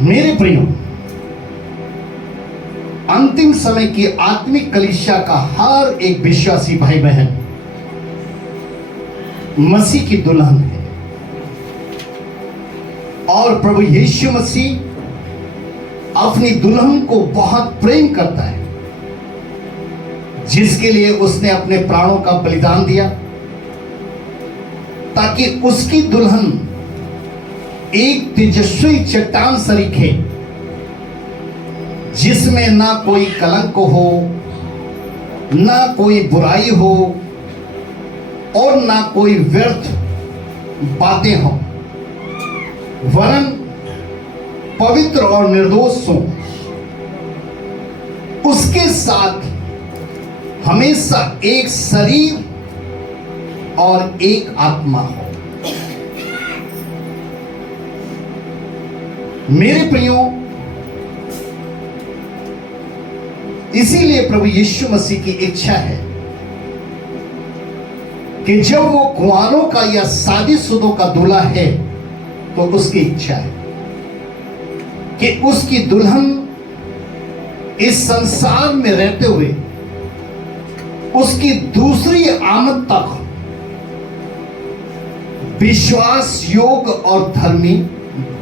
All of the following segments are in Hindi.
मेरे प्रियो, अंतिम समय की आत्मिक कलीसिया का हर एक विश्वासी भाई बहन मसीह की दुल्हन है और प्रभु यीशु मसीह अपनी दुल्हन को बहुत प्रेम करता है, जिसके लिए उसने अपने प्राणों का बलिदान दिया ताकि उसकी दुल्हन एक तेजस्वी चट्टान सरीखे, जिसमें ना कोई कलंक हो, ना कोई बुराई हो और ना कोई व्यर्थ बातें हो, वरन पवित्र और निर्दोष हो। उसके साथ हमेशा एक शरीर और एक आत्मा हो। मेरे प्रियो, इसीलिए प्रभु यीशु मसीह की इच्छा है कि जब वो कुंवारों का या शादीशुदों का दूल्हा है, तो उसकी इच्छा है कि उसकी दुल्हन इस संसार में रहते हुए उसकी दूसरी आमद तक विश्वास योग्य और धर्मी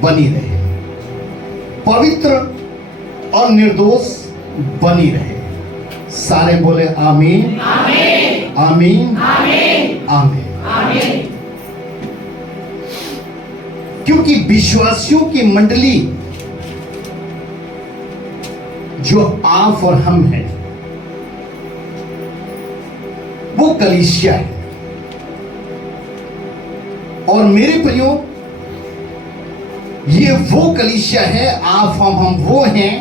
बनी रहे, पवित्र और निर्दोष बनी रहे। सारे बोले आमीन, आमीन, आमीन, आमीन, आमीन। क्योंकि विश्वासियों की मंडली जो आप और हम हैं, वो कलीसिया है। और मेरे प्रियो, ये वो कलीसिया है, आप हम वो हैं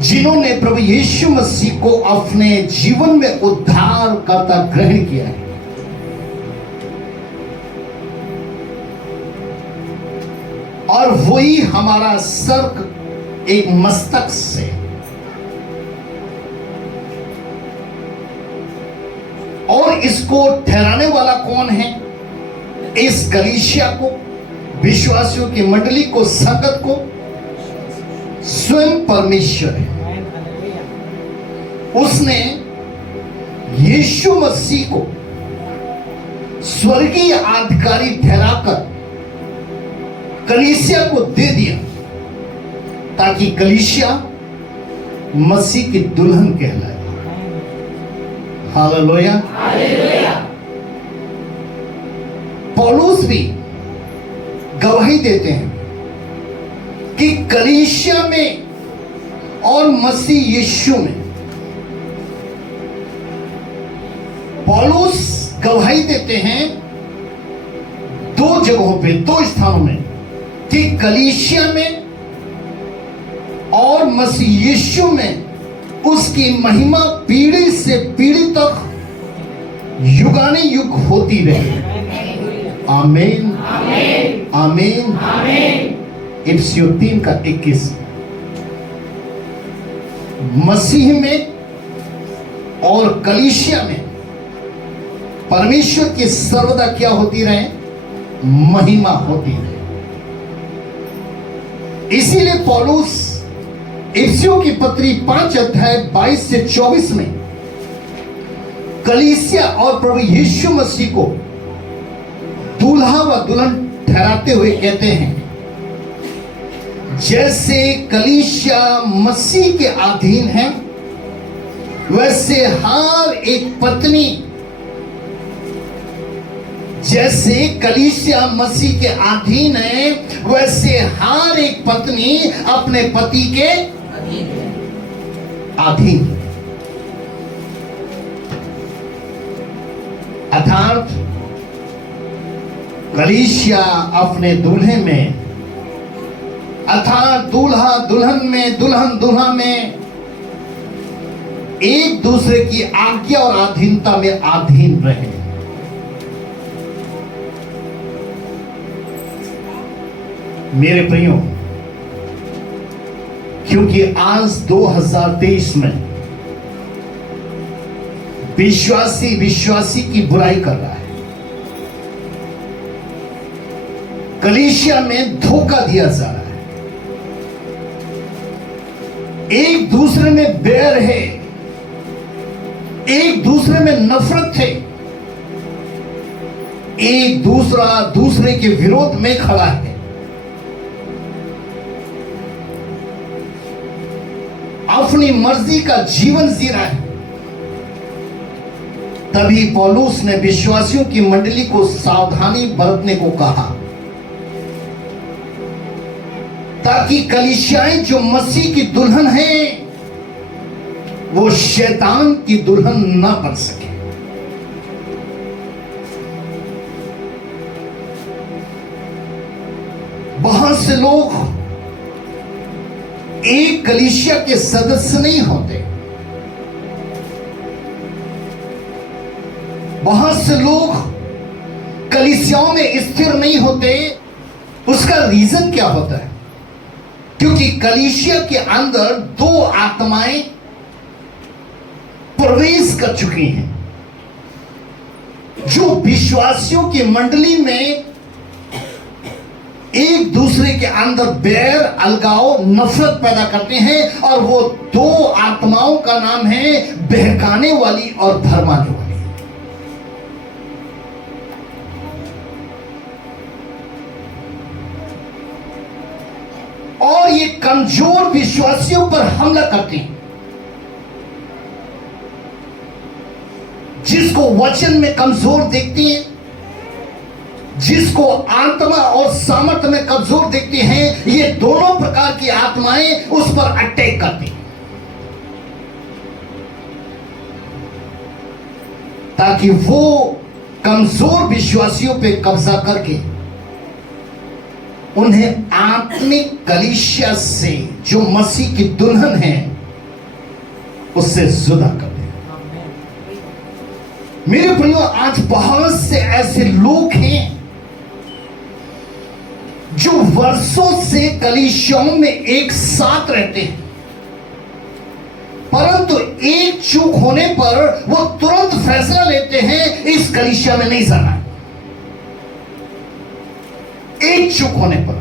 जिन्होंने प्रभु यीशु मसीह को अपने जीवन में उद्धारकर्ता ग्रहण किया है। और वही हमारा सर्क एक मस्तक से, और इसको ठहराने वाला कौन है? इस कलीसिया को, विश्वासियों की मंडली को, संगत को स्वयं परमेश्वर है। उसने यीशु मसीह को स्वर्गीय अधिकारी ठहराकर कलीसिया को दे दिया, ताकि कलीसिया मसीह की दुल्हन कहलाए। हालेलुया। पौलुस भी गवाही देते हैं कि कलीसिया में और मसीह यीशु में, पौलुस गवाही देते हैं दो जगहों पे, दो स्थानों में, कि कलीसिया में और मसीह यीशु में उसकी महिमा पीढ़ी से पीढ़ी तक युगाने युग होती रहे। आमीन, आमीन, आमीन। इफिसियों 3:21। मसीह में और कलीसिया में परमेश्वर की सर्वदा क्या होती रहे? महिमा होती रहे। इसीलिए पौलुस इफिसियों की पत्री 5:22-24 में कलीसिया और प्रभु यीशु मसीह को दूल्हा व दुल्हन ठहराते हुए कहते हैं, जैसे कलीसिया मसीह के अधीन है, वैसे हर एक पत्नी, जैसे कलीसिया मसीह के अधीन है, वैसे हर एक पत्नी अपने पति के अधीन। अर्थात कलीसिया अपने दूल्हे में, अर्थात दूल्हा दुल्हन में, दुल्हन दूल्हा में एक दूसरे की आज्ञा और अधीनता में अधीन रहे। मेरे प्रियो, क्योंकि आज 2023 में विश्वासी की बुराई कर रहा है, है। कलीसिया में धोखा दिया जा रहा है, एक दूसरे में बैर है, एक दूसरे में नफरत है, एक दूसरा दूसरे के विरोध में खड़ा है। अपनी मर्जी का जीवन जी रहा है। तभी पौलुस ने विश्वासियों की मंडली को सावधानी बरतने को कहा, ताकि कलीसियाएं जो मसीह की दुल्हन है वो शैतान की दुल्हन ना बन सके। बहुत से लोग एक कलीसिया के सदस्य नहीं होते। बहुत से लोग कलीसियाओं में स्थिर नहीं होते। उसका रीजन क्या होता है? क्योंकि कलीसिया के अंदर दो आत्माएं प्रवेश कर चुकी हैं, जो विश्वासियों की मंडली में एक दूसरे के अंदर बैर, अलगाव, नफरत पैदा करते हैं। और वो दो आत्माओं का नाम है बहकाने वाली और भरमाने वाली। और ये कमजोर विश्वासियों पर हमला करते हैं। जिसको वचन में कमजोर देखते हैं, जिसको आत्मा और सामर्थ्य में कमजोर देखते हैं, ये दोनों प्रकार की आत्माएं उस पर अटैक करती हैं, ताकि वो कमजोर विश्वासियों पे कब्जा करके उन्हें आत्मिक कलीसिया से, जो मसीह की दुल्हन है, उससे जुदा कर दे। मेरे प्रियो, आज बहुत से ऐसे लोग हैं जो वर्षों से कलीसियाओं में एक साथ रहते हैं, परंतु एक चूक होने पर वो तुरंत फैसला लेते हैं इस कलीसिया में नहीं जाना है। एक चूक होने पर,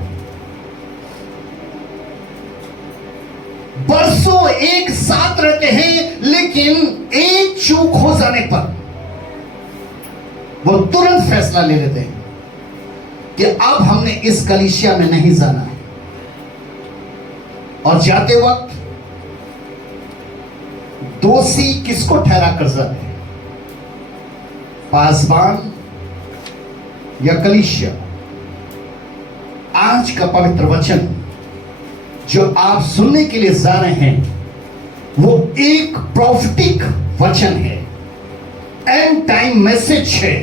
वर्षों एक साथ रहते हैं, लेकिन एक चूक हो जाने पर वो तुरंत फैसला ले लेते हैं कि अब हमने इस कलीसिया में नहीं जाना है। और जाते वक्त दोषी किसको ठहरा कर जाते हैं? पासबान या कलीसिया? आज का पवित्र वचन जो आप सुनने के लिए जा रहे हैं, वो एक प्रॉफिटिक वचन है, एंड टाइम मैसेज है,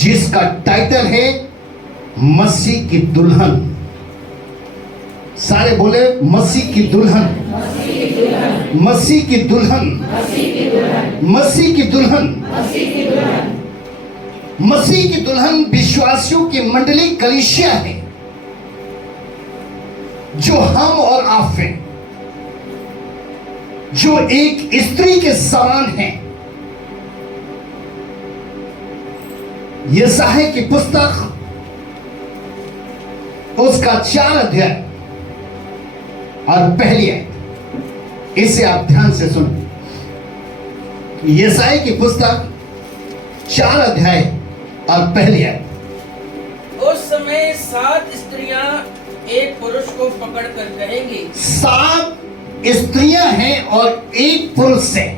जिसका टाइटल है मसीह की दुल्हन। सारे बोले, मसीह की दुल्हन, मसीह की दुल्हन, मसीह की दुल्हन। मसीह की दुल्हन विश्वासियों की मंडली कलीसिया है, जो हम और आप हैं, जो एक स्त्री के समान है। यशायाह की पुस्तक, उसका 4 अध्याय और पहली आयत, इसे आप ध्यान से सुनो। यशायाह की पुस्तक 4 अध्याय और पहली आयत। उस समय 7 स्त्रियां एक पुरुष को पकड़कर कहेंगी। 7 स्त्रियां हैं और एक पुरुष है।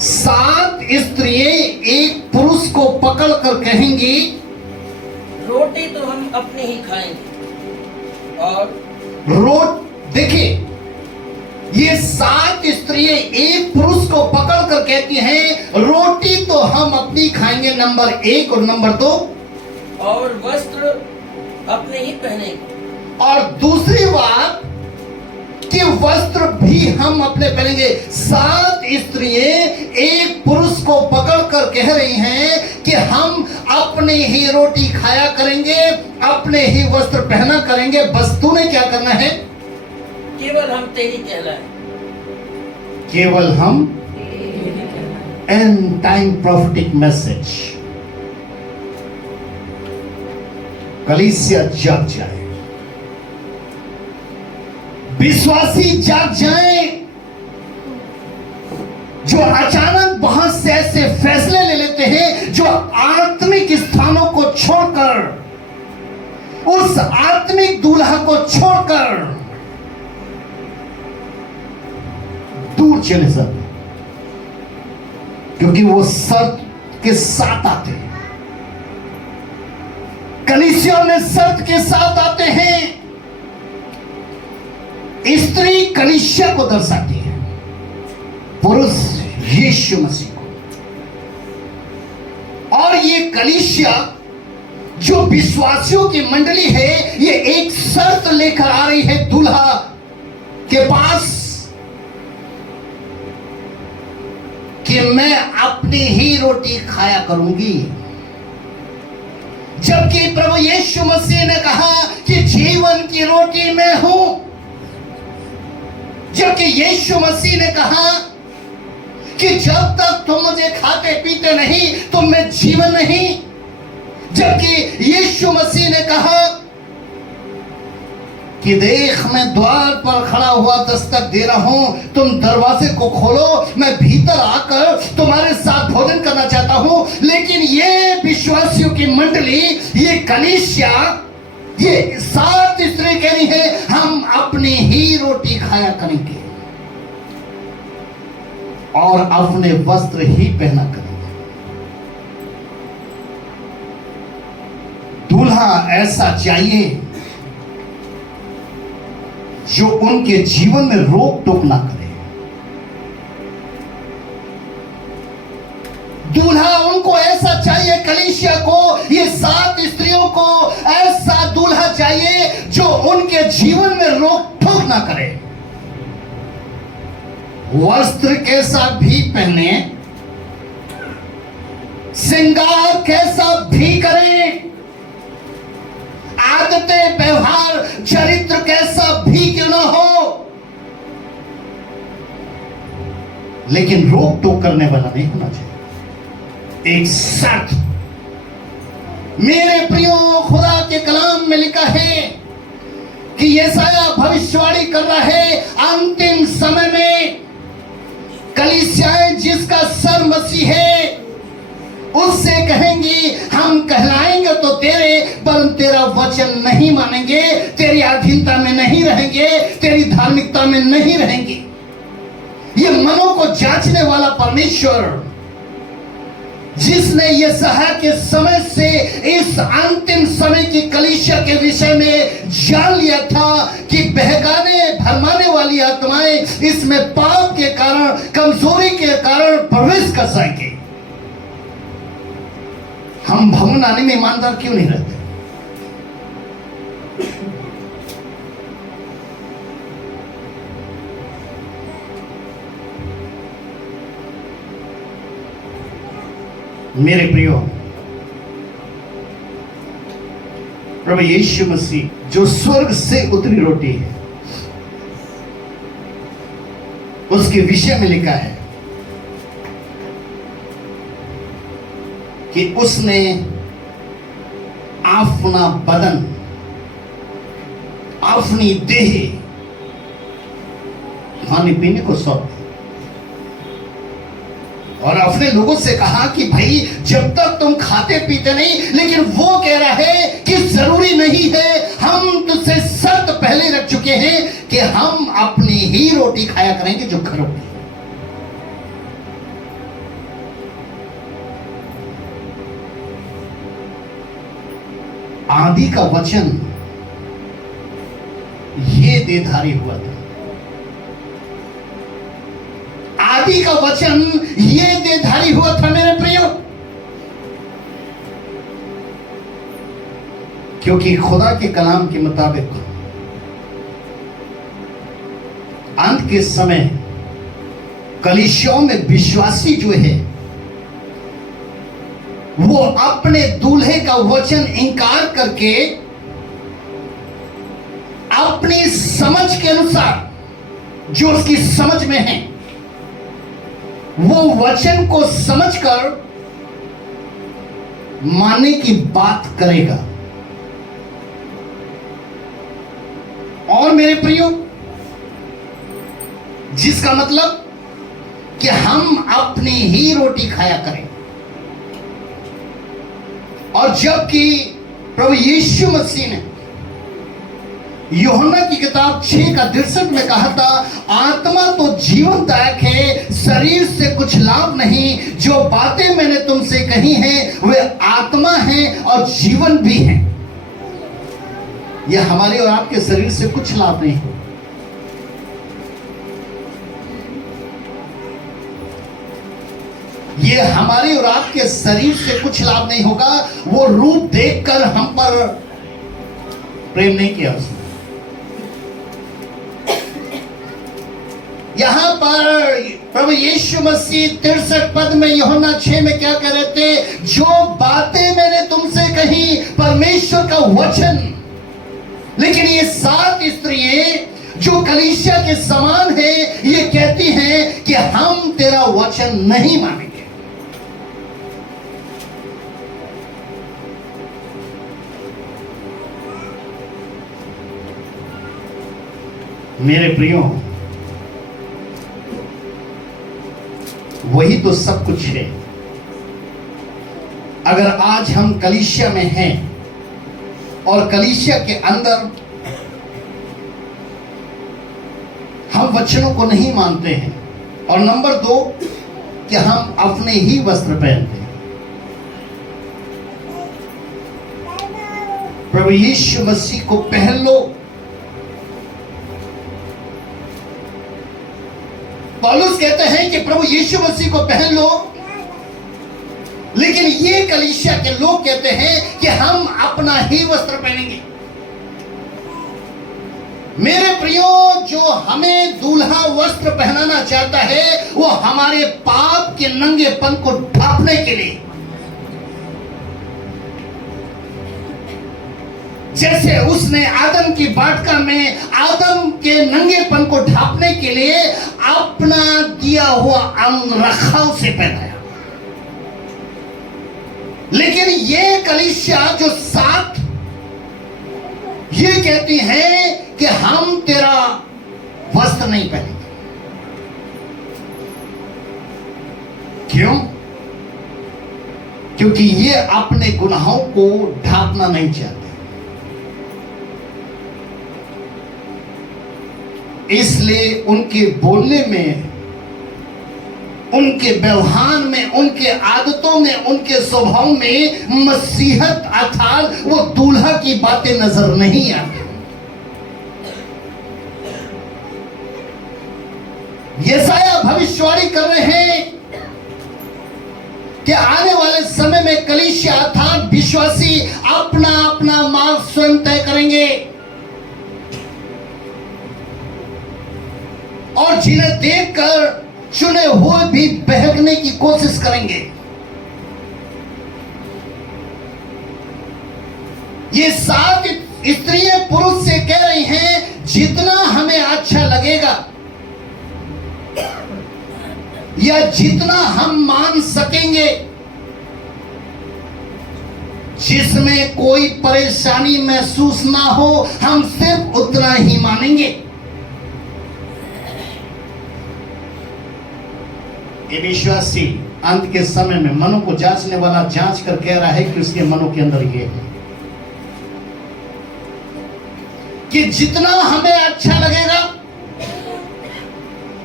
7 स्त्रियां एक पुरुष को पकड़कर कहेंगी, रोटी तो हम अपनी ही खाएंगे। और देखिए, ये 7 स्त्रियां एक पुरुष को पकड़कर कहती हैं, रोटी तो हम अपनी खाएंगे, नंबर 1, और नंबर 2, और वस्त्र अपने ही पहनेंगे। और दूसरी बात कि वस्त्र भी हम अपने पहनेंगे। 7 स्त्रियां एक पुरुष को पकड़कर कह रही हैं कि हम अपने ही रोटी खाया करेंगे, अपने ही वस्त्र पहना करेंगे, बस तूने क्या करना है? केवल हम तेरी कहलाए। केवल हम एंड टाइम प्रॉफिटिक मैसेज। कलीसिया जग जाए, विश्वासी जाग जाएं, जो अचानक बहुत से ऐसे फैसले ले लेते हैं जो आत्मिक स्थानों को छोड़कर, उस आत्मिक दूल्हा को छोड़कर दूर चले जाते, क्योंकि वो शर्त के साथ आते हैं। कलीसिया में शर्त के साथ आते हैं। स्त्री कलीसिया को दर्शाती है, पुरुष यीशु मसीह को। और ये कलीसिया जो विश्वासियों की मंडली है, ये एक शर्त लेकर आ रही है दूल्हा के पास कि मैं अपनी ही रोटी खाया करूंगी। जबकि प्रभु यीशु मसीह ने कहा कि जीवन की रोटी मैं हूं, जबकि यीशु मसीह ने कहा कि जब तक तुम मुझे खाते पीते नहीं तुम में जीवन नहीं, जबकि यीशु मसीह ने कहा कि देख मैं द्वार पर खड़ा हुआ दस्तक दे रहा हूं, तुम दरवाजे को खोलो, मैं भीतर आकर तुम्हारे साथ भोजन करना चाहता हूं। लेकिन ये विश्वासियों की मंडली, ये कलीसिया, ये 7 स्त्री कह रही है हम अपनी ही रोटी खाया करेंगे और अपने वस्त्र ही पहना करेंगे। दूल्हा ऐसा चाहिए जो उनके जीवन में रोक टोक ना करे। दूल्हा उनको ऐसा चाहिए, कलीसिया को, ये 7 स्त्रियों को ऐसा दूल्हा चाहिए जो उनके जीवन में रोक टोक ना करे। वस्त्र कैसा भी पहने, श्रृंगार कैसा भी करे, आदतें, व्यवहार, चरित्र कैसा भी क्यों ना हो, लेकिन रोक टोक करने वाला नहीं होना चाहिए। एक शर्त, मेरे प्रियो, खुदा के कलाम में लिखा है कि यशायाह भविष्यवाणी कर रहा है अंतिम समय में कलीसियाएं जिसका सर मसीह है उससे कहेंगी हम कहलाएंगे तो तेरे, पर तेरा वचन नहीं मानेंगे, तेरी अधीनता में नहीं रहेंगे, तेरी धार्मिकता में नहीं रहेंगे। ये मनों को जांचने वाला परमेश्वर, जिसने यशायाह के समय से इस अंतिम समय की कलीसिया के विषय में जान लिया था कि बहकाने भरमाने वाली आत्माएं इसमें पाप के कारण, कमजोरी के कारण प्रवेश कर जाएंगे। हम भवन आने में ईमानदार क्यों नहीं रहते? मेरे प्रियो, प्रभु यीशु मसीह जो स्वर्ग से उतरी रोटी है, उसके विषय में लिखा है कि उसने अपना बदन, अपनी देह खाने पीने को सौंप और अपने लोगों से कहा कि भाई जब तक तुम खाते पीते नहीं, लेकिन वो कह रहा है कि जरूरी नहीं है, हम तुझसे शर्त पहले रख चुके हैं कि हम अपनी ही रोटी खाया करेंगे जो घरों की। आदि का वचन ये देहधारी हुआ था। आदि का वचन ये देहधारी हुआ था मेरे प्रियो, क्योंकि खुदा के कलाम के मुताबिक अंत के समय कलीसियाओं में विश्वासी जो है वो अपने दूल्हे का वचन इंकार करके अपनी समझ के अनुसार जो उसकी समझ में है वो वचन को समझकर मानने की बात करेगा। और मेरे प्रियो, जिसका मतलब कि हम अपनी ही रोटी खाया करें। और जबकि प्रभु यीशु मसीह ने यूहन्ना की किताब 6:63 में कहा था, आत्मा तो जीवनदायक है, शरीर से कुछ लाभ नहीं। जो बातें मैंने तुमसे कही हैं वे आत्मा हैं और जीवन भी हैं। यह हमारे और आपके शरीर से कुछ लाभ नहीं है। ये हमारे और आपके शरीर से कुछ लाभ नहीं होगा। वो रूप देखकर हम पर प्रेम नहीं किया उसने। यहां पर प्रभु यीशु मसीह 63 पद में यूहन्ना 6 में क्या कह रहे थे? जो बातें मैंने तुमसे कही, परमेश्वर का वचन। लेकिन ये 7 स्त्रियां जो कलीसिया के समान है, ये कहती हैं कि हम तेरा वचन नहीं मानेंगे। मेरे प्रियो, वही तो सब कुछ है। अगर आज हम कलीसिया में हैं और कलीसिया के अंदर हम वचनों को नहीं मानते हैं, और नंबर 2 कि हम अपने ही वस्त्र पहनते हैं। प्रभु यीशु मसीह को पहन लो। पौलुस कहते हैं कि प्रभु यीशु मसीह को पहन लो, लेकिन ये कलीसिया के लोग कहते हैं कि हम अपना ही वस्त्र पहनेंगे। मेरे प्रियो, जो हमें दूल्हा वस्त्र पहनाना चाहता है वो हमारे पाप के नंगेपन को ढांपने के लिए, जैसे उसने आदम की वाटिका में आदम के नंगेपन को ढांपने के लिए अपना दिया हुआ अंग रखाव से पहनाया। लेकिन ये कलीसिया जो 7 ये कहती है कि हम तेरा वस्त्र नहीं पहनेंगे। क्यों? क्योंकि ये अपने गुनाहों को ढांपना नहीं चाहते। इसलिए उनके बोलने में, उनके व्यवहार में, उनके आदतों में, उनके स्वभाव में मसीहत अर्थात वो दूल्हा की बातें नजर नहीं आती। यशायाह भविष्यवाणी कर रहे हैं कि आने वाले समय में कलीसिया अर्थात विश्वासी अपना अपना मार्ग स्वयं तय करेंगे, और जिन्हें देखकर चुने हुए भी बहकने की कोशिश करेंगे। ये 7 स्त्रियां पुरुष से कह रही हैं, जितना हमें अच्छा लगेगा या जितना हम मान सकेंगे, जिसमें कोई परेशानी महसूस ना हो, हम सिर्फ उतना ही मानेंगे। ये विश्वासी अंत के समय में मनों को जांचने वाला जांच कर कह रहा है कि उसके मनों के अंदर ये है कि जितना हमें अच्छा लगेगा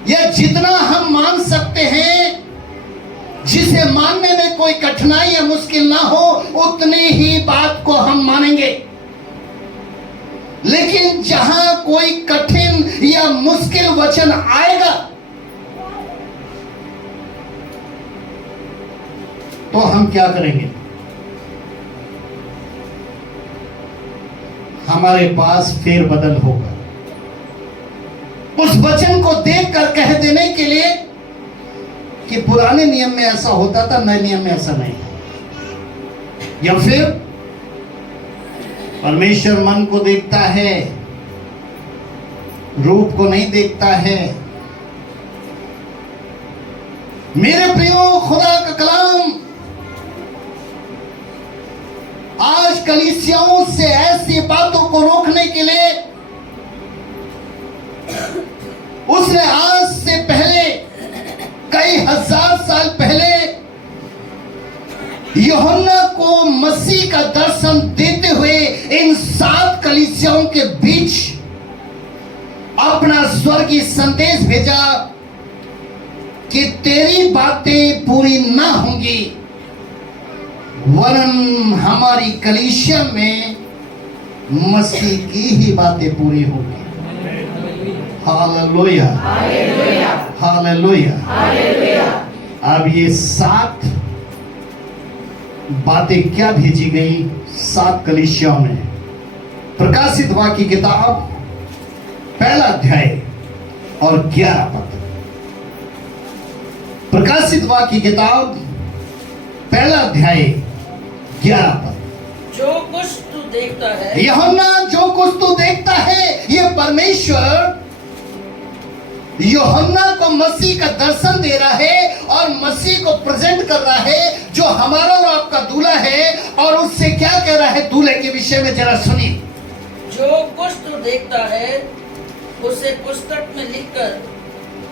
या जितना हम मान सकते हैं, जिसे मानने में कोई कठिनाई या मुश्किल ना हो, उतनी ही बात को हम मानेंगे। लेकिन जहां कोई कठिन या मुश्किल वचन आएगा तो हम क्या करेंगे? हमारे पास फेरबदल होगा। उस वचन को देखकर कह देने के लिए कि पुराने नियम में ऐसा होता था, नए नियम में ऐसा नहीं है। या फिर परमेश्वर मन को देखता है, रूप को नहीं देखता है। मेरे प्रियो, खुदा का कलाम आज कलीसियाओं से ऐसी बातों को रोकने के लिए उसने आज से यूहन्ना को मसीह का दर्शन देते हुए इन 7 कलीसियाओं के बीच अपना स्वर्गीय संदेश भेजा कि तेरी बातें पूरी ना होंगी, वरन हमारी कलीसिया में मसीह की ही बातें पूरी होंगी। Hallelujah, hallelujah. अब ये 7 बातें क्या भेजी गई 7 कलीसियाओं में? प्रकाशित वाक्य की किताब 1 अध्याय और 11 पद। प्रकाशित वाक्य की किताब 1 अध्याय 11 पद। जो कुछ तू देखता है, यूहन्ना जो कुछ तू देखता है, ये परमेश्वर यूहन्ना को मसीह का दर्शन दे रहा है और मसीह को प्रेजेंट कर रहा है, जो हमारा और आपका दूल्हा है। और उससे क्या कह रहा है दूल्हे के विषय में, जरा सुनिए। जो कुछ तू देखता है उसे पुस्तक में लिखकर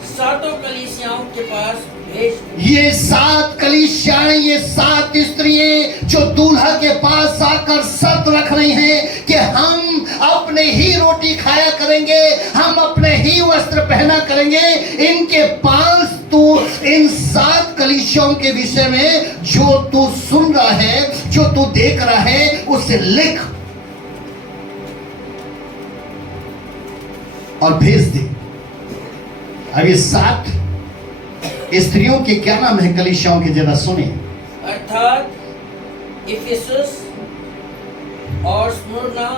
7 कलीसियाओं के पास भेज। ये 7 कलीसियाएं, ये 7 स्त्रियां जो दूल्हा के पास आकर शर्त रख रही हैं कि हम अपने ही रोटी खाया करेंगे, हम अपने ही वस्त्र पहना करेंगे। इनके पास तू इन 7 कलीसियाओं के विषय में जो तू सुन रहा है, जो तू देख रहा है, उसे लिख और भेज दे। अब ये 7 स्त्रियों के क्या नाम है कलीसियाओं के, जरा सुनिए। अर्थात इफिसुस और स्मुर्ना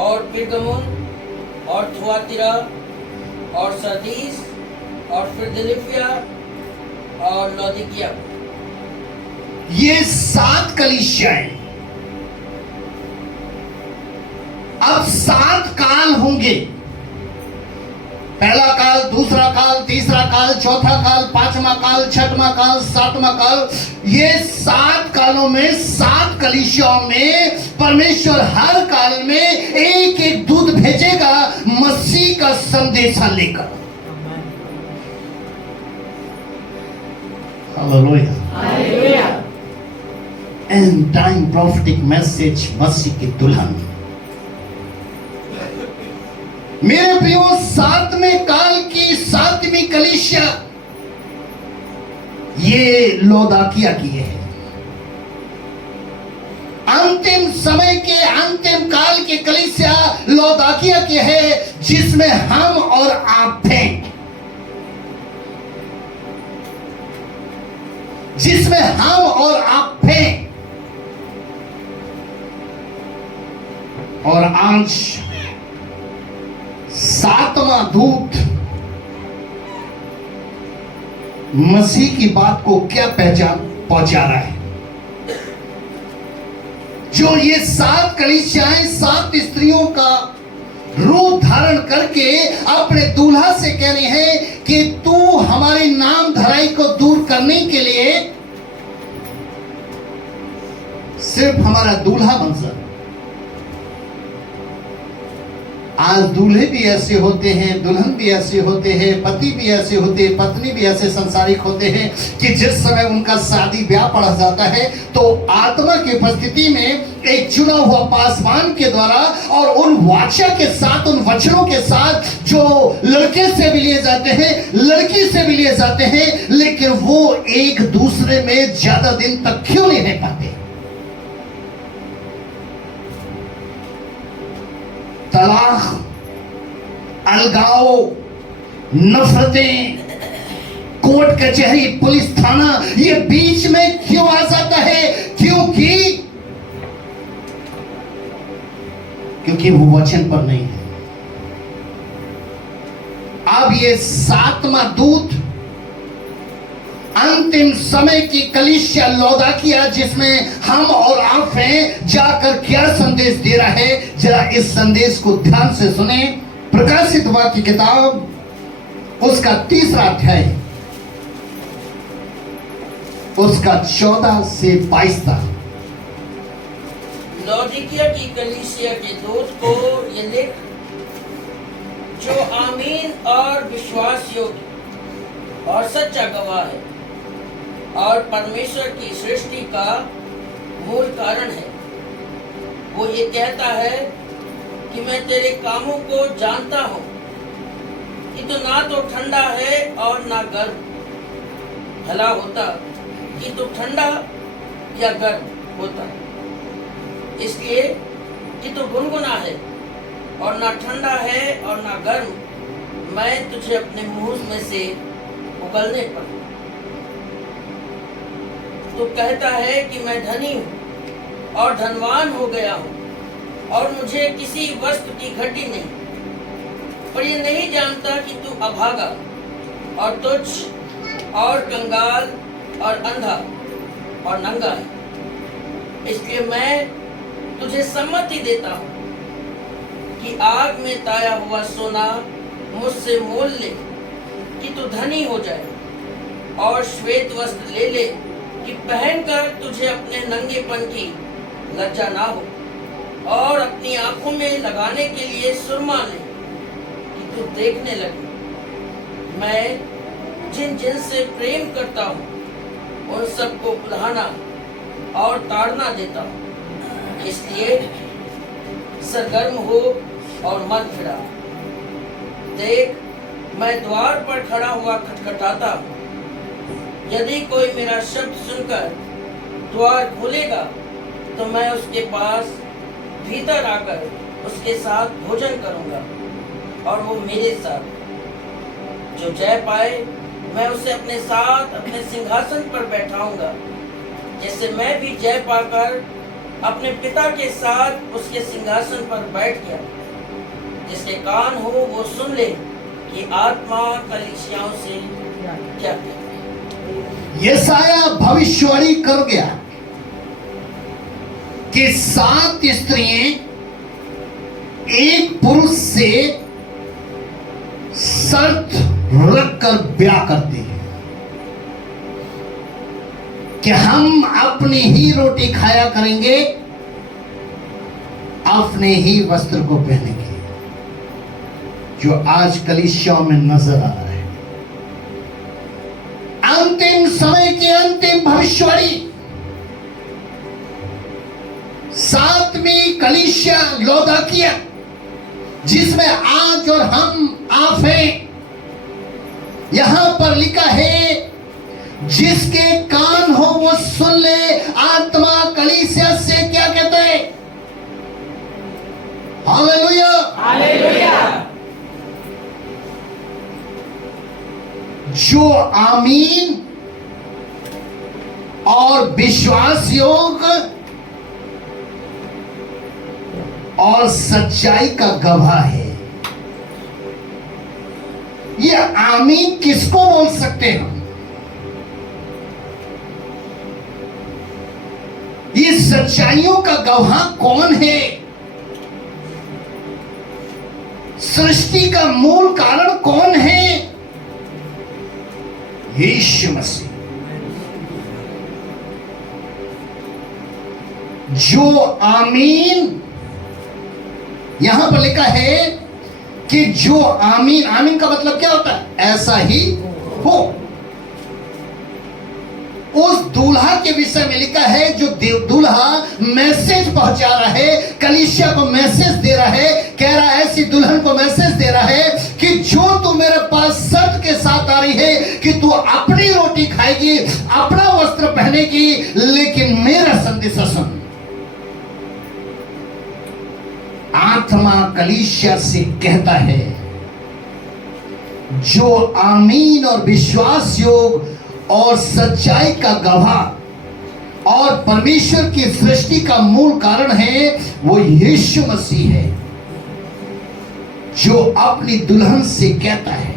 और पिरगमुन और थुआतिरा और सरदीस और फिलदेल्फिया और लौदीकिया। ये 7 कलीसियाएं। अब 7 काल होंगे, पहला काल, दूसरा काल, तीसरा काल, चौथा काल, 5वां काल, 6वां काल, 7वां काल। ये 7 कालों में 7 कलीसियाओं में परमेश्वर हर काल में एक एक दूत भेजेगा मसीह का संदेशा लेकर। Hallelujah. End time prophetic message, मसीह की दुल्हन। मेरे प्रियो, 7वें काल की 7वीं कलीसिया ये लौदाकिया की है। अंतिम समय के अंतिम काल की कलीसिया लौदाकिया की है, जिसमें हम और आप हैं, जिसमें हम और आप हैं। और आज 7वां दूत मसीह की बात को क्या पहुंचा रहा है? जो ये 7 कलीसियाएं 7 स्त्रियों का रूप धारण करके अपने दूल्हा से कह रही है कि तू हमारी नाम धराई को दूर करने के लिए सिर्फ हमारा दूल्हा बन सकता। आज दूल्हे भी ऐसे होते हैं, दुल्हन भी ऐसे होते हैं, पति भी ऐसे होते हैं, पत्नी भी ऐसे संसारिक होते हैं कि जिस समय उनका शादी ब्याह पड़ जाता है तो आत्मा की उपस्थिति में एक चुना हुआ पासवान के द्वारा और उन वाचा के साथ, उन वचनों के साथ जो लड़के से भी लिए जाते हैं, लड़की से भी लिए जाते हैं, लेकिन वो एक दूसरे में ज्यादा दिन तक क्यों नहीं रह पाते? तलाक, अलगाव, नफरतें, कोर्ट कचहरी, पुलिस थाना, ये बीच में क्यों आ जाता है? क्योंकि वो वचन पर नहीं है। अब ये 7वां दूत अंतिम समय की कलीसिया लौदाकिया, जिसमें हम और आप हैं, जाकर क्या संदेश दे रहा है, जरा इस संदेश को ध्यान से सुने। प्रकाशित वाक्य किताब उसका 3रा अध्याय, उसका 14 से 22 तक। लौदीकिया की कलीसिया के दूत को ये लिख, जो आमीन और विश्वास योग्य और सच्चा गवाह है और परमेश्वर की सृष्टि का मूल कारण है। वो ये कहता है कि मैं तेरे कामों को जानता हूँ कि तू ना तो ठंडा है और ना गर्म। भला होता कि तू ठंडा या गर्म होता, इसलिए कि तू गुनगुना है और ना ठंडा है और ना गर्म, मैं तुझे अपने मुंह में से उगलने पर। तू कहता है कि मैं धनी हूँ और धनवान हो गया हूँ और मुझे किसी वस्तु की घटी नहीं, पर ये नहीं जानता कि तू अभागा और तुच्छ और कंगाल और अंधा और नंगा है। इसलिए मैं तुझे सम्मति देता हूँ कि आग में ताया हुआ सोना मुझसे मोल ले कि तू धनी हो जाए, और श्वेत वस्त्र ले ले कि पहनकर तुझे अपने नंगेपन की लज्जा ना हो, और अपनी आंखों में लगाने के लिए सुरमा ले कि तू देखने लगे। मैं जिन जिन से प्रेम करता हूँ उन सबको बुलाना और ताड़ना देता हूँ, इसलिए सरगर्म हो और मन फिरा। देख, मैं द्वार पर खड़ा हुआ खटखटाता हूँ। यदि कोई मेरा शब्द सुनकर द्वार खोलेगा तो मैं उसके पास भीतर आकर उसके साथ भोजन करूंगा और वो मेरे साथ। जो जय पाए मैं उसे अपने साथ अपने सिंहासन पर बैठाऊंगा, जैसे मैं भी जय पाकर अपने पिता के साथ उसके सिंहासन पर बैठ गया। जिसके कान हो वो सुन ले कि आत्मा कलीसियाओं से क्या कहती है। यशाया भविष्यवाणी कर गया कि 7 स्त्रियां एक पुरुष से शर्त रखकर ब्याह करती हैं कि हम अपनी ही रोटी खाया करेंगे, अपने ही वस्त्र को पहनेंगे, जो आज कलीसियाओं में नजर आ रहा है। अंतिम समय की अंतिम भविष्यवाणी 7वीं कलीसिया लौदाकिया, जिसमें आज और हम आप हैं। यहां पर लिखा है, जिसके कान हो वो सुन ले, आत्मा कलीसिया से क्या कहते हैं। Hallelujah, hallelujah. जो आमीन और विश्वास योग्य और सच्चाई का गवाह है। ये आमीन किसको बोल सकते हैं हम? ये सच्चाइयों का गवाह कौन है? सृष्टि का मूल कारण कौन है? यीशु मसीह। जो आमीन, यहां पर लिखा है कि जो आमीन, आमीन का मतलब क्या होता है? ऐसा ही हो। उस दूल्हा के विषय में लिखा है, जो दूल्हा मैसेज पहुंचा रहा है, कलीसिया को मैसेज दे रहा है, कह रहा है, ऐसी दुल्हन को मैसेज दे रहा है कि जो तू मेरे पास शर्त के साथ आ रही है कि तू अपनी रोटी खाएगी, अपना वस्त्र पहनेगी, लेकिन मेरा संदेश सुन। आत्मा कलीसिया से कहता है, जो आमीन और विश्वास योग और सच्चाई का गवाह और परमेश्वर की सृष्टि का मूल कारण है, वो यीशु मसीह है, जो अपनी दुल्हन से कहता है,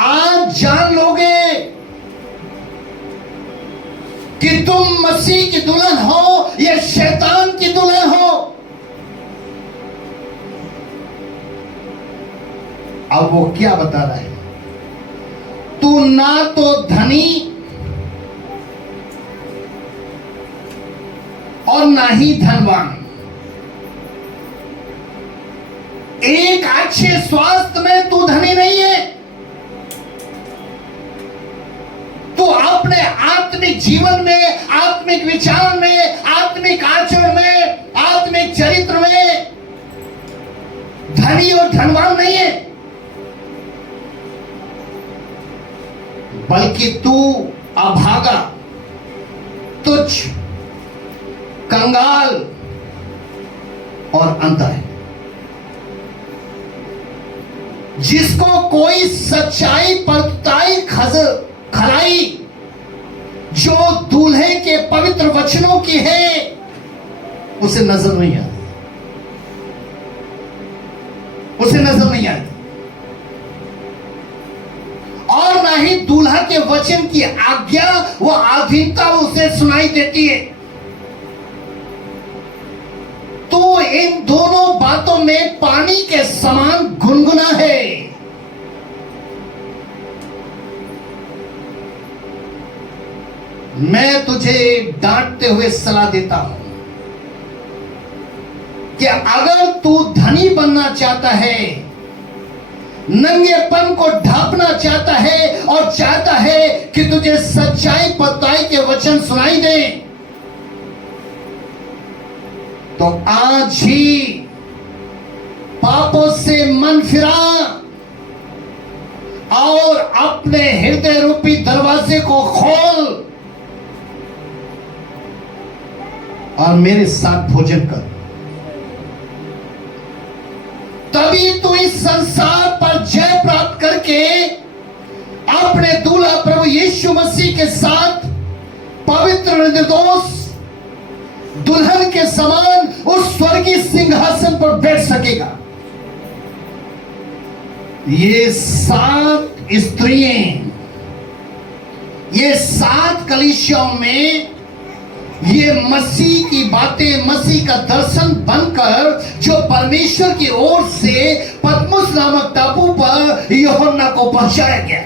आज जान लोगे कि तुम मसीह की दुल्हन हो या शैतान की दुल्हन हो। अब वो क्या बता रहा है? तू ना तो धनी और ना ही धनवान। एक अच्छे स्वास्थ्य में तू धनी नहीं है, अपने आत्मिक जीवन में, आत्मिक विचार में, आत्मिक आचरण में, आत्मिक चरित्र में धनी और धनवान नहीं है, बल्कि तू अभागा, तुच्छ, कंगाल और अंधा है, जिसको कोई सच्चाई परताई खराई जो दूल्हे के पवित्र वचनों की है उसे नजर नहीं आती, उसे नजर नहीं आती, और ना ही दूल्हा के वचन की आज्ञा व अधीनता उसे सुनाई देती है। तो इन दोनों बातों में पानी के समान गुनगुना है। मैं तुझे डांटते हुए सलाह देता हूं कि अगर तू धनी बनना चाहता है, नंगेपन को ढांपना चाहता है और चाहता है कि तुझे सच्चाई पताई के वचन सुनाई दे, तो आज ही पापों से मन फिरा और अपने हृदय रूपी दरवाजे को खोल और मेरे साथ भोजन कर। तभी तू इस संसार पर जय प्राप्त करके अपने दूल्हा प्रभु यीशु मसीह के साथ पवित्र निर्दोष दुल्हन के समान उस स्वर्गीय सिंहासन पर बैठ सकेगा। ये 7 स्त्रियां, ये 7 कलीसियाओं में ये मसीह की बातें, मसीह का दर्शन बनकर जो परमेश्वर की ओर से पतमुस नामक टापू पर यूहन्ना को पहुंचाया गया।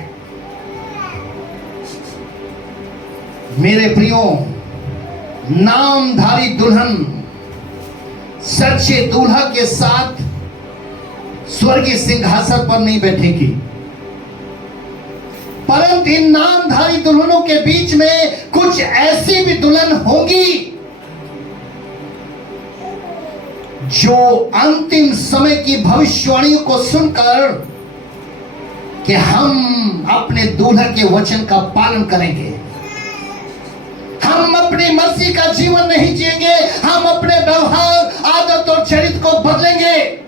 मेरे प्रियो, नामधारी दुल्हन सच्चे दूल्हा के साथ स्वर्गीय सिंहासन पर नहीं बैठेगी, परंतु इन नामधारी दुल्हनों के बीच में कुछ ऐसी भी दुल्हन होंगी जो अंतिम समय की भविष्यवाणियों को सुनकर कि हम अपने दूल्हा के वचन का पालन करेंगे, हम अपनी मर्जी का जीवन नहीं जिएंगे, हम अपने व्यवहार, आदत और चरित्र को बदलेंगे,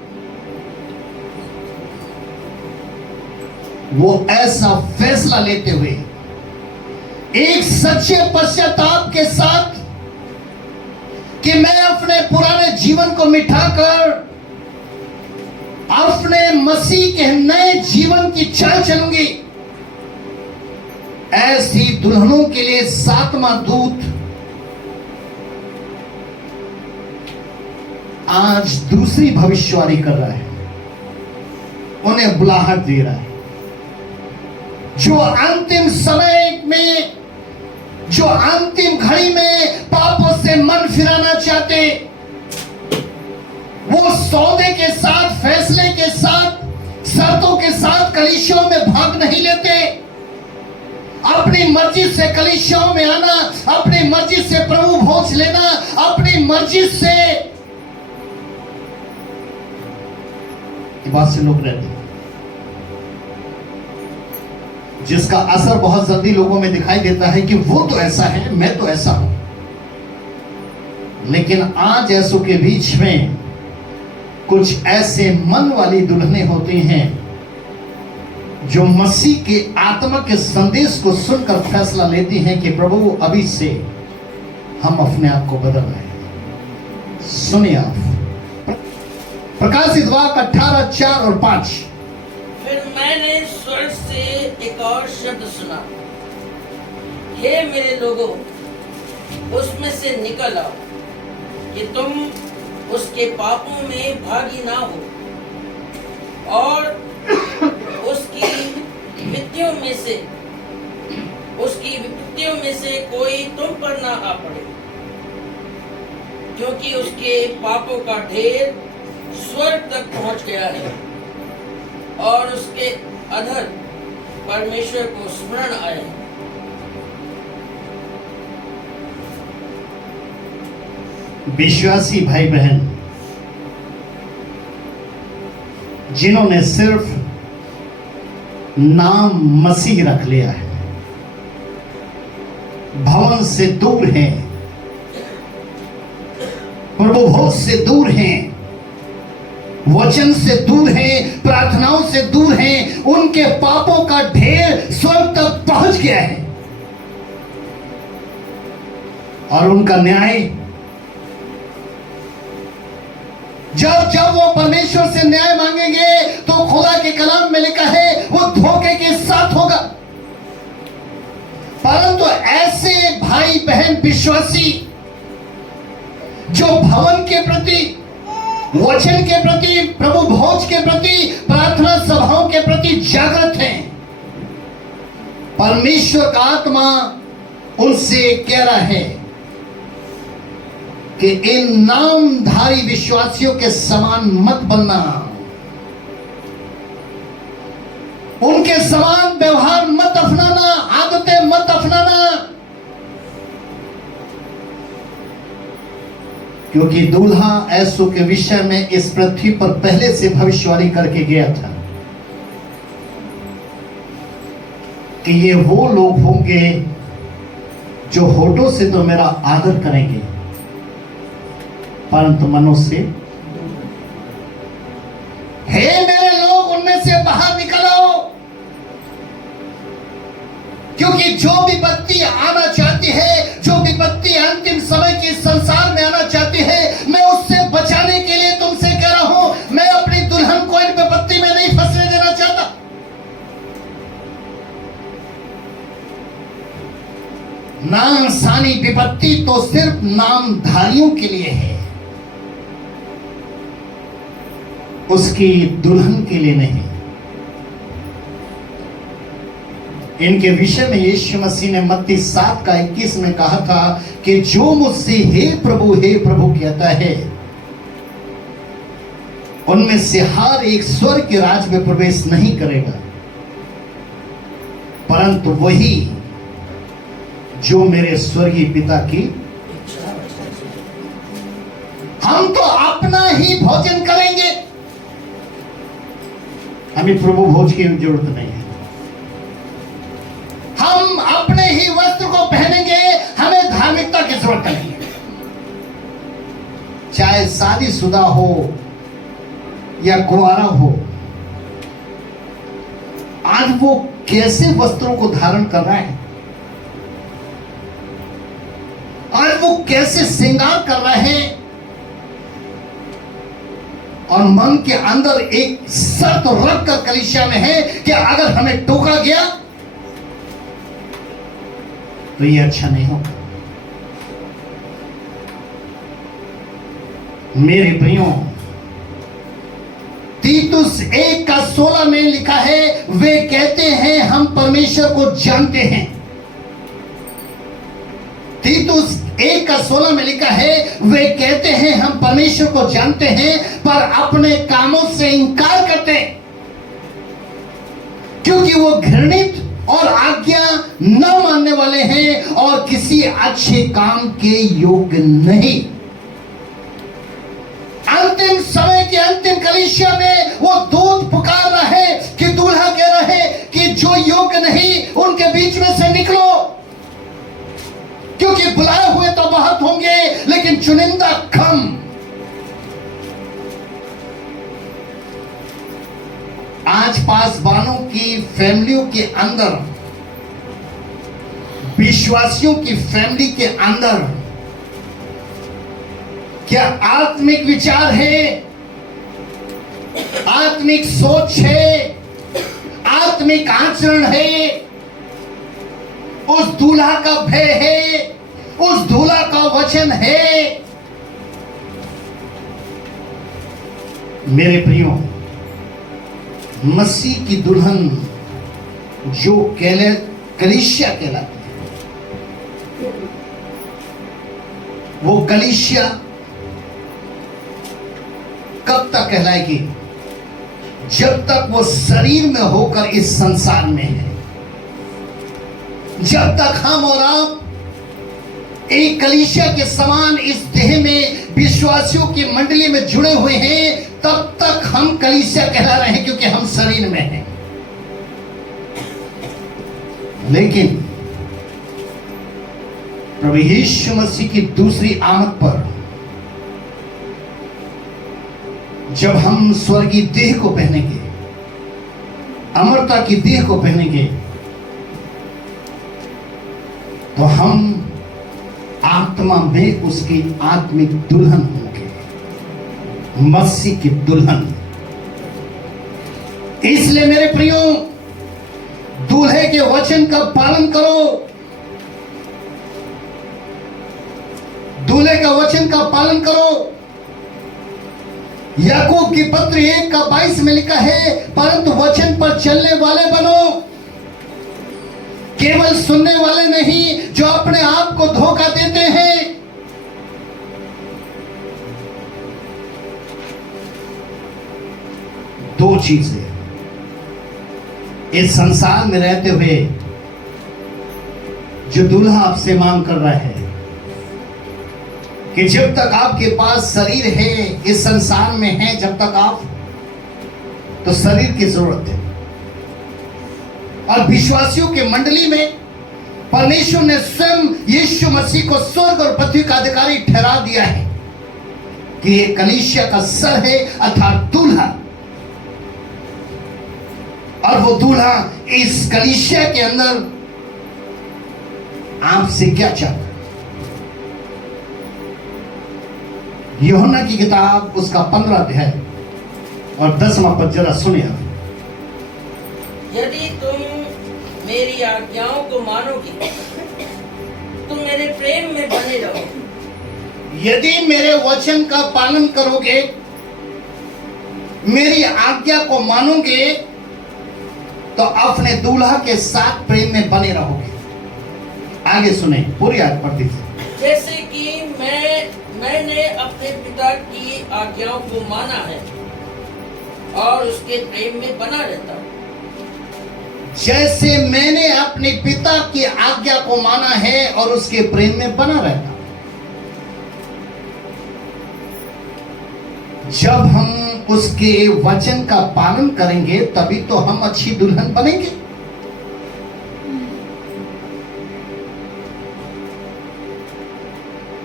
वो ऐसा फैसला लेते हुए एक सच्चे पश्चाताप के साथ कि मैं अपने पुराने जीवन को मिटाकर अपने मसीह के नए जीवन की चाल चलूंगी, ऐसी दुल्हनों के लिए 7वां दूत आज दूसरी भविष्यवाणी कर रहा है, उन्हें बुलाहट दे रहा है, जो अंतिम समय में, जो अंतिम घड़ी में पापों से मन फिराना चाहते, वो सौदे के साथ, फैसले के साथ, शर्तों के साथ कलीसियाओं में भाग नहीं लेते, अपनी मर्जी से कलीसियाओं में आना, अपनी मर्जी से प्रभु भोज लेना, अपनी मर्जी से बात से लोग रहते, जिसका असर बहुत जल्दी लोगों में दिखाई देता है कि वो तो ऐसा है, मैं तो ऐसा हूं। लेकिन आज ऐसों के बीच में कुछ ऐसे मन वाली दुल्हनें होती हैं जो मसीह के आत्मा के संदेश को सुनकर फैसला लेती हैं कि प्रभु अभी से हम अपने आप को बदल रहे हैं। सुनिए आप प्रकाशित वाक्य 18:4 और 5। फिर मैंने स्वर्ग से एक और शब्द सुना, हे मेरे लोगों, उसमें से निकल आओ कि तुम उसके पापों में भागी ना हो और उसकी विपत्तियों में से कोई तुम पर ना आ पड़े, क्योंकि उसके पापों का ढेर स्वर्ग तक पहुंच गया है और उसके अधर परमेश्वर को स्मरण आया है। विश्वासी भाई बहन जिन्होंने सिर्फ नाम मसीह रख लिया है, भवन से दूर हैं, प्रभु भोज से दूर हैं, वचन से दूर हैं, प्रार्थनाओं से दूर हैं, उनके पापों का ढेर स्वर्ग तक पहुंच गया है और उनका न्याय जब वो परमेश्वर से न्याय मांगेंगे तो खुदा के कलाम में लिखा है वो धोखे के साथ होगा। परंतु ऐसे भाई बहन विश्वासी जो भवन के प्रति, वचन के प्रति, प्रभु भोज के प्रति, प्रार्थना सभाओं के प्रति जागृत हैं, परमेश्वर का आत्मा उनसे कह रहा है कि इन नामधारी विश्वासियों के समान मत बनना, उनके समान व्यवहार मत अपनाना, आदतें मत अपनाना, क्योंकि दूल्हा ऐसो के विषय में इस पृथ्वी पर पहले से भविष्यवाणी करके गया था कि ये वो लोग होंगे जो होठों से तो मेरा आदर करेंगे परंतु मनों से, हे मेरे लोग उनमें से बाहर निकलो, क्योंकि जो विपत्ति आना चाहती है, जो विपत्ति अंतिम समय के संसार में आना चाहती है, मैं उससे बचाने के लिए तुमसे कह रहा हूं। मैं अपनी दुल्हन को इन विपत्ति में नहीं फंसने देना चाहता। नामसानी विपत्ति तो सिर्फ नामधारियों के लिए है, उसकी दुल्हन के लिए नहीं। इनके विषय में यीशु मसीह ने मत्ती 7:21 में कहा था कि जो मुझसे हे प्रभु कहता है उनमें से हर एक स्वर्ग के राज में प्रवेश नहीं करेगा, परंतु वही जो मेरे स्वर्गीय पिता की। हम तो अपना ही भोजन करेंगे, हमें प्रभु भोज की जरूरत नहीं है। हम अपने ही वस्त्र को पहनेंगे, हमें धार्मिकता की जरूरत नहीं है। चाहे शादीशुदा हो या कुंवारा हो, आज वो कैसे वस्त्रों को धारण कर रहा है, आज वो कैसे श्रृंगार कर रहे हैं, और मन के अंदर एक शर्त रखकर कलीसिया में है कि अगर हमें टोका गया तो ये अच्छा नहीं होगा। मेरे प्रियो, तीतुस 1:16 में लिखा है, वे कहते हैं हम परमेश्वर को जानते हैं। तीतुस 1:16 में लिखा है, वे कहते हैं हम परमेश्वर को जानते हैं पर अपने कामों से इंकार करते हैं, क्योंकि वो घृणित और आज्ञा न मानने वाले हैं और किसी अच्छे काम के योग्य नहीं। अंतिम समय के अंतिम कलीसिया में वो दूत पुकार रहा है कि दूल्हा कह रहा है कि जो योग्य नहीं उनके बीच में से निकलो, क्योंकि बुलाए हुए तो बहुत होंगे लेकिन चुनिंदा कम। आज पासवानों की फैमिलियों के अंदर, विश्वासियों की फैमिली के अंदर क्या आत्मिक विचार है, आत्मिक सोच है, आत्मिक आचरण है, उस दूल्हा का भय है, उस दूल्हा का वचन है। मेरे प्रियो, मसीह की दुल्हन जो कलीसिया कहलाती है, वो कलीसिया कब तक कहलाएगी? जब तक वो शरीर में होकर इस संसार में है। जब तक हम और आप एक कलीसिया के समान इस देह में विश्वासियों की मंडली में जुड़े हुए हैं, तब तक हम कलीसिया कहला रहे हैं, क्योंकि हम शरीर में हैं। लेकिन प्रभु यीशु मसीह की दूसरी आमद पर जब हम स्वर्गीय देह को पहनेंगे, अमरता की देह को पहनेंगे, तो हम आत्मा में उसकी आत्मिक दुल्हन होंगे, मसीह की दुल्हन। इसलिए मेरे प्रियो, दूल्हे के वचन का पालन करो। दूल्हे का वचन का पालन करो। याकूब की पत्र 1:22 में लिखा है, परंतु वचन पर चलने वाले बनो, केवल सुनने वाले नहीं जो अपने आप को धोखा देते हैं। दो चीजें इस संसार में रहते हुए जो दूल्हा आपसे मांग कर रहा है कि जब तक आपके पास शरीर है, इस संसार में है, जब तक आप, तो शरीर की जरूरत है। और विश्वासियों के मंडली में परमेश्वर ने स्वयं यीशु मसीह को स्वर्ग और पृथ्वी का अधिकारी ठहरा दिया है कि ये कलीसिया का सर है, अर्थात दूल्हा। और वो दूल्हा इस कलीसिया के अंदर आपसे क्या चाहता है? यूहन्ना की किताब उसका 15 अध्याय और 10वां पद जरा सुनिए। यदि तुम मेरी आज्ञाओं को मानोगे, तुम मेरे प्रेम में बने रहोगे। यदि मेरे वचन का पालन करोगे, मेरी आज्ञा को मानोगे, तो अपने दूल्हा के साथ प्रेम में बने रहोगे। आगे सुने, पूरी आयत पढ़ दीजिए। जैसे कि मैंने अपने पिता की आज्ञाओं को माना है और उसके प्रेम में बना रहता हूं। जैसे मैंने अपने पिता की आज्ञा को माना है और उसके प्रेम में बना रहता हूं। जब हम उसके वचन का पालन करेंगे, तभी तो हम अच्छी दुल्हन बनेंगे।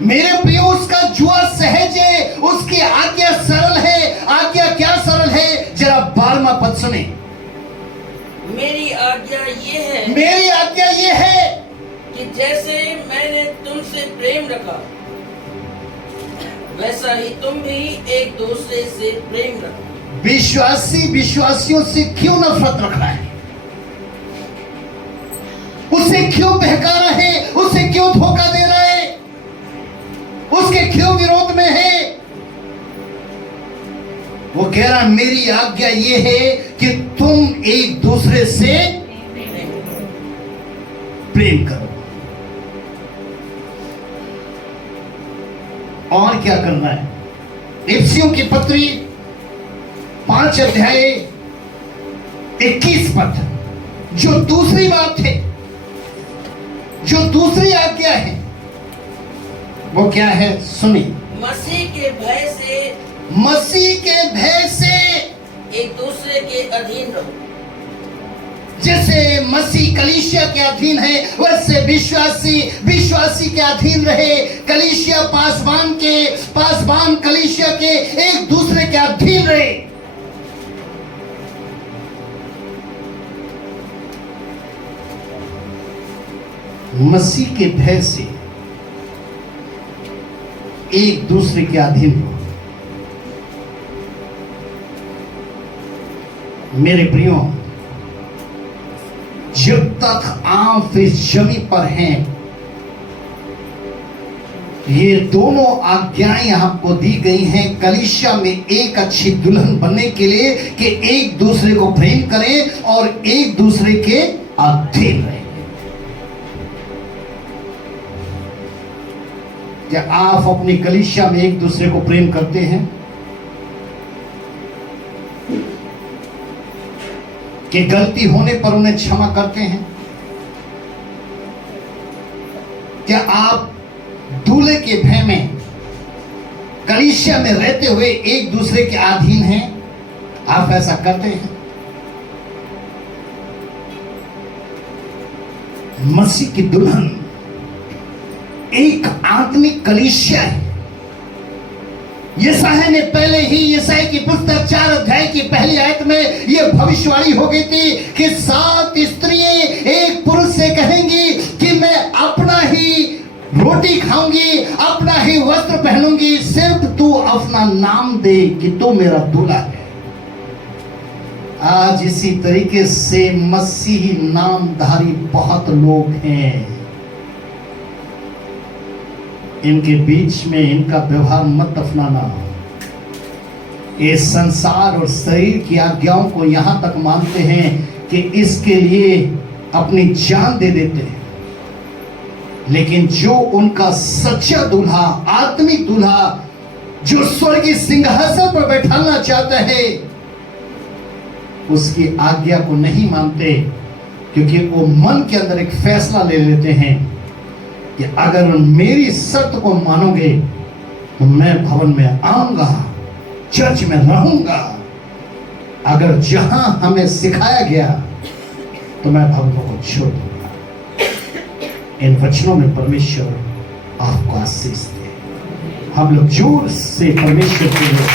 मेरे प्रियो, उसका जुआ सहज है, उसकी आज्ञा सरल है। आज्ञा क्या सरल है? जरा 12वां पद सुने। मेरी आज्ञा ये है, मेरी आज्ञा ये है कि जैसे मैंने तुमसे प्रेम रखा, वैसा ही तुम भी एक दूसरे से प्रेम रखो। विश्वासी विश्वासियों से क्यों नफरत रख रहा है? उसे क्यों बहका रहे हैं? उसे क्यों धोखा दे रहे हैं? उसके क्यों विरोध में है? वो कह रहा, मेरी आज्ञा ये है कि तुम एक दूसरे से प्रेम करो। और क्या करना है? इफिसियों की पत्री 5 अध्याय 21 पद, जो दूसरी बात है, जो दूसरी आज्ञा है, वो क्या है? सुनिए। मसीह के भय से, मसीह के भय से एक दूसरे के अधीन रहो। जैसे मसीह कलीसिया के अधीन है, वैसे विश्वासी के अधीन रहे। कलीसिया पासवान कलीसिया के एक दूसरे के अधीन रहे। मसीह के भय से एक दूसरे के अधीन हो। मेरे प्रियो, जब तक आप इस जमीन पर हैं, ये दोनों आज्ञाएं आपको दी गई हैं कलीसिया में एक अच्छी दुल्हन बनने के लिए, कि एक दूसरे को प्रेम करें और एक दूसरे के अधीन रहें। क्या आप अपनी कलीसिया में एक दूसरे को प्रेम करते हैं? कि गलती होने पर उन्हें क्षमा करते हैं? क्या आप के भय में कलीसिया में रहते हुए एक दूसरे के अधीन हैं? आप ऐसा करते हैं? मसीह की दुल्हन एक आत्मिक कलीसिया है। यशायाह ने पहले ही यशायाह की पुस्तक 4 अध्याय की पहली आयत में यह भविष्यवाणी हो गई थी कि 7 स्त्रियां एक पुरुष से कहेंगी कि मैं अपना ही रोटी खाऊंगी, अपना ही वस्त्र पहनूंगी, सिर्फ तू अपना नाम दे कि तू मेरा दूल्हा है। आज इसी तरीके से मसीही नामधारी बहुत लोग हैं। इनके बीच में इनका व्यवहार मत अपनाना। ये संसार और शरीर की आज्ञाओं को यहां तक मानते हैं कि इसके लिए अपनी जान दे देते हैं, लेकिन जो उनका सच्चा दूल्हा, आत्मिक दूल्हा, जो स्वर्गीय सिंहासन पर बैठाना चाहता है, उसकी आज्ञा को नहीं मानते, क्योंकि वो मन के अंदर एक फैसला ले लेते हैं कि अगर मेरी शर्त को मानोगे तो मैं भवन में आऊंगा, चर्च में रहूंगा। अगर जहां हमें सिखाया गया तो मैं भवनों को छोड़ दूंगा। इन वचनों में परमेश्वर आपको आशीष दे। हम लोग जोर से परमेश्वर के लिए